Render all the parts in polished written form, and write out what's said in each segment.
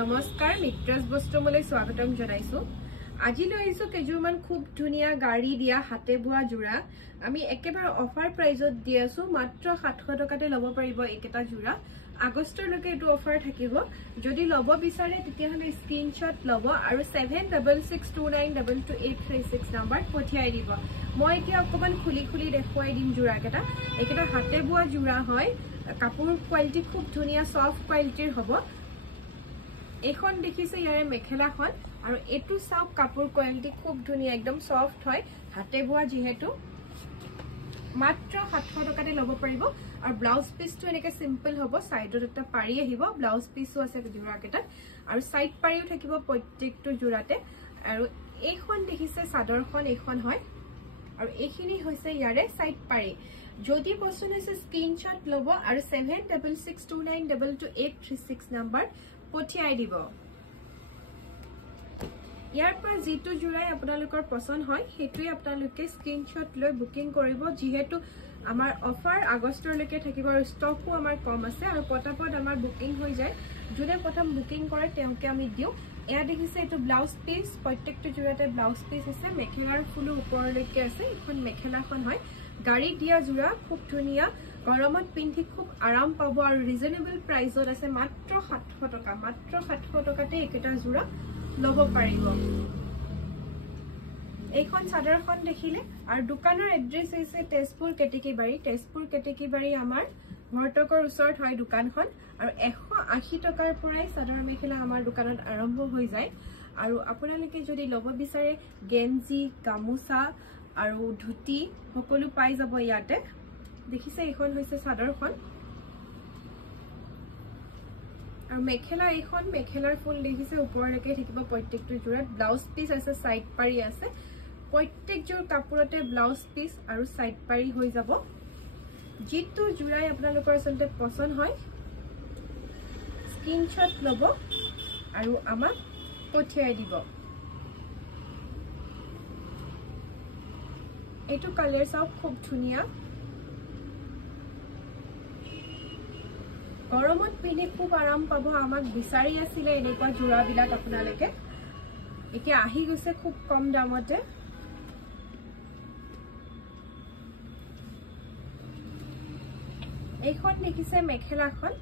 নমস্কাৰ মিত্ৰাজ বস্ত্ৰমলৈ স্বাগতম জনাইছো আজি লৈ আহিছো কেজুমান খুব ধুনিয়া গাড়ী দিয়া হাতে বুৱা জোৰা আমি একেবাৰে অফাৰ প্ৰাইজত দি আছো মাত্ৰ 700 টকাতে লব পাৰিব একেটা জোৰা আগষ্টৰ লৈকে এটো অফাৰ থাকিব যদি লব বিচাৰে তেতিয়া হলে স্ক্ৰিনশ্বট লব আৰু 7662922836 নম্বৰ পঠিয়াই দিব মই এতিয়া অকমান খুলি দেখুৱাই দিম জোৰা কেটা একেটা হাতে বুৱা জোৰা হয় কাপোৰ কোৱালিটি খুব ধুনিয়া সফট কোৱালিটিৰ হ'ব এখন দেখিছে ইয়াৰে মেখেলাখন আৰু এটু সব কাপোৰ কোৱালিটি খুব ধুনিয়া একদম সফট হয় হাতে বুৱা যেহেতু মাত্ৰ 700 টকাতে লব পাৰিব আৰু ব্লাউজ পিসটো এনেকে সিম্পল হ'ব সাইডত এটা পাৰি আহিব ব্লাউজ পিসও আছে জোৰা কেটা আৰু সাইড পাৰিও থাকিব প্ৰত্যেকটো জোৰাতে আৰু এইখন দেখিছে চাদৰখন এইখন হয় আৰু এইখিনি হৈছে ইয়াৰে সাইড পাৰি যদি পছন্দ হৈছে স্ক্ৰিনশ্বট লব আৰু 7662922836 নম্বৰ পঠিয়াই দিব ইয়াৰ পৰা যেটো জোৰাই আপোনালোকৰ পছন্দ হয় হেতুই আপোনালোকে স্ক্ৰিনশ্বট লৈ বুকিং কৰিব যেহেতু আমাৰ অফাৰ আগষ্টৰ লৈকে থাকিব আৰু ষ্টকও আমাৰ কম আছে আৰু পটাপট আমাৰ বুকিং হৈ যায় যোনে প্ৰথম বুকিং কৰে তেওঁকে আমি দিও এয়া দেখিছে এটো ব্লাউজ পিস প্ৰত্যেকটো জোৰাতে ব্লাউজ পিস আছে মেখেলাৰ ফুলো ওপৰলৈকে আছে এখন মেখেলাখন হয় গাড়ী দিয়া জোৰা খুব ধুনিয়া গৰমত পিন্ধি খুব আৰাম পাব আৰু ৰিজনেবল প্ৰাইজত আছে মাত্ৰ 700 টকা মাত্ৰ 700 টকাতে একেটা জোৰা লব পাৰিব এইখন চাদৰখন দেখিলে আৰু দোকানৰ এড্ৰেছ হৈছে তেজপুৰ কেটেকিবাৰী আমাৰ ভৰ্তকৰ ওচৰত হয় দোকানখন আৰু 180 টকাৰ পৰাই চাদৰ মেখেলা আমাৰ দোকানত আৰম্ভ হৈ যায় আৰু আপোনালোকে যদি লব বিচাৰে গেঞ্জি গামুচা আৰু ধুতি সকলো পাই যাব ইয়াতে দেখিছে এইখন হৈছে চাদৰখন আৰু মেখেলা এইখন মেখেলাৰ ফুল দেখিছে ওপৰলৈকে থাকিব প্ৰত্যেকটো জোৰাত ব্লাউজ পিস আছে সাইড পাৰি আছে প্ৰত্যেক জোৰ কাপোৰতে ব্লাউজ পিস আৰু সাইড পাৰি হৈ যাব যেটো জোৰাই আপোনালোকৰ আসলতে পছন্দ হয় স্ক্ৰিনশ্বট লব আৰু আমাক পঠিয়াই দিব এটো কালাৰ চাও খুব ধুনিয়া গৰমত পিন্ধি খুব আৰাম পাব আমাক বিচাৰি আছিল এনেকুৱা জোৰা বিলাক আপোনালোকে এতিয়া আহি গৈছে খুব কম দামতে এইখন দেখিছে মেখেলাখন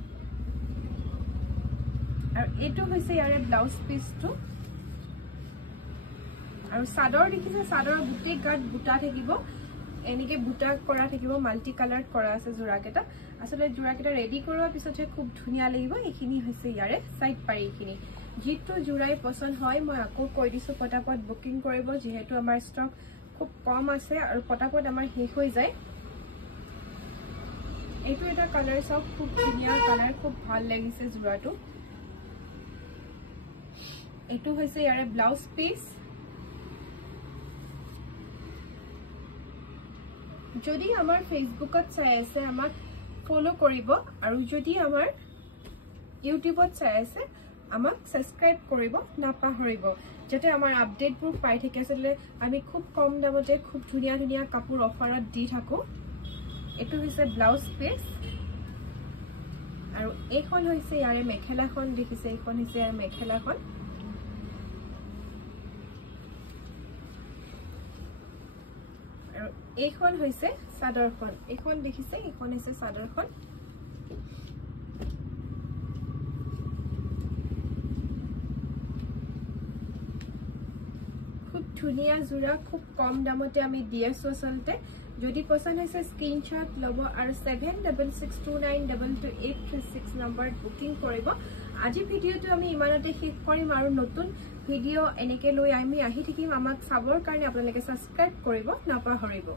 আৰু এটো হৈছে ইয়াৰে ব্লাউজ পিসটো আৰু চাদৰ দেখিছে চাদৰ গুটি গাত বুটা থাকিব এনেকে বুটা কৰা থাকিব মাল্টি কালাৰ কৰা আছে জোৰা কেটা আসলে জোৰা কেটা ৰেডি কৰোৱা পিছতে খুব ধুনিয়া লাগিব এইখিনি হৈছে ইয়াৰে সাইড পাৰি এইখিনি যেটো জোৰাই পছন্দ হয় মই আকৌ কৈ দিছো পটাপট বুকিং কৰিব যেহেতু আমাৰ ষ্টক খুব কম আছে আৰু পটাপট আমাৰ শেষ হৈ যায় এইটো এটা কালাৰ সব খুব ধুনিয়া কালাৰ খুব ভাল লাগিছে জোৰাটো এইটো হৈছে ইয়াৰে ব্লাউজ পিস যদি আমাৰ ফেসবুকত চাই আছে আমাক ফলো কৰিব আৰু যদি আমাৰ ইউটিউবত চাই আছে আমাক সাবস্ক্ৰাইব কৰিব নাপাহৰিব যাতে আমাৰ আপডেটবোৰ পাই থাকে আসলে আমি খুব কম দামতে খুব ধুনিয়া কাপোৰ অফাৰত দি থাকো এটো হৈছে ব্লাউজ পিস আৰু এইখন হৈছে ইয়াৰে মেখেলাখন দেখিছে এইখন হৈছে ইয়াৰ মেখেলাখন এইখন হৈছে চাদৰখন এইখন দেখিছে এইখন হৈছে চাদৰখন খুব ধুনিয়া জোৰা খুব কম দামতে আমি দি আছো আসলতে যদি পছন্দ হৈছে স্ক্ৰিনশ্বট লব আৰু 7662922836 নম্বৰত বুকিং কৰিব আজি ভিডিওটো আমি ইমানতে শেষ কৰিম আৰু নতুন ভিডিও এনেকে লৈ আমি আহি থাকিম আমাক চাবৰ কাৰণে আপোনালোকে সাবস্ক্ৰাইব কৰিব নাপাহৰিব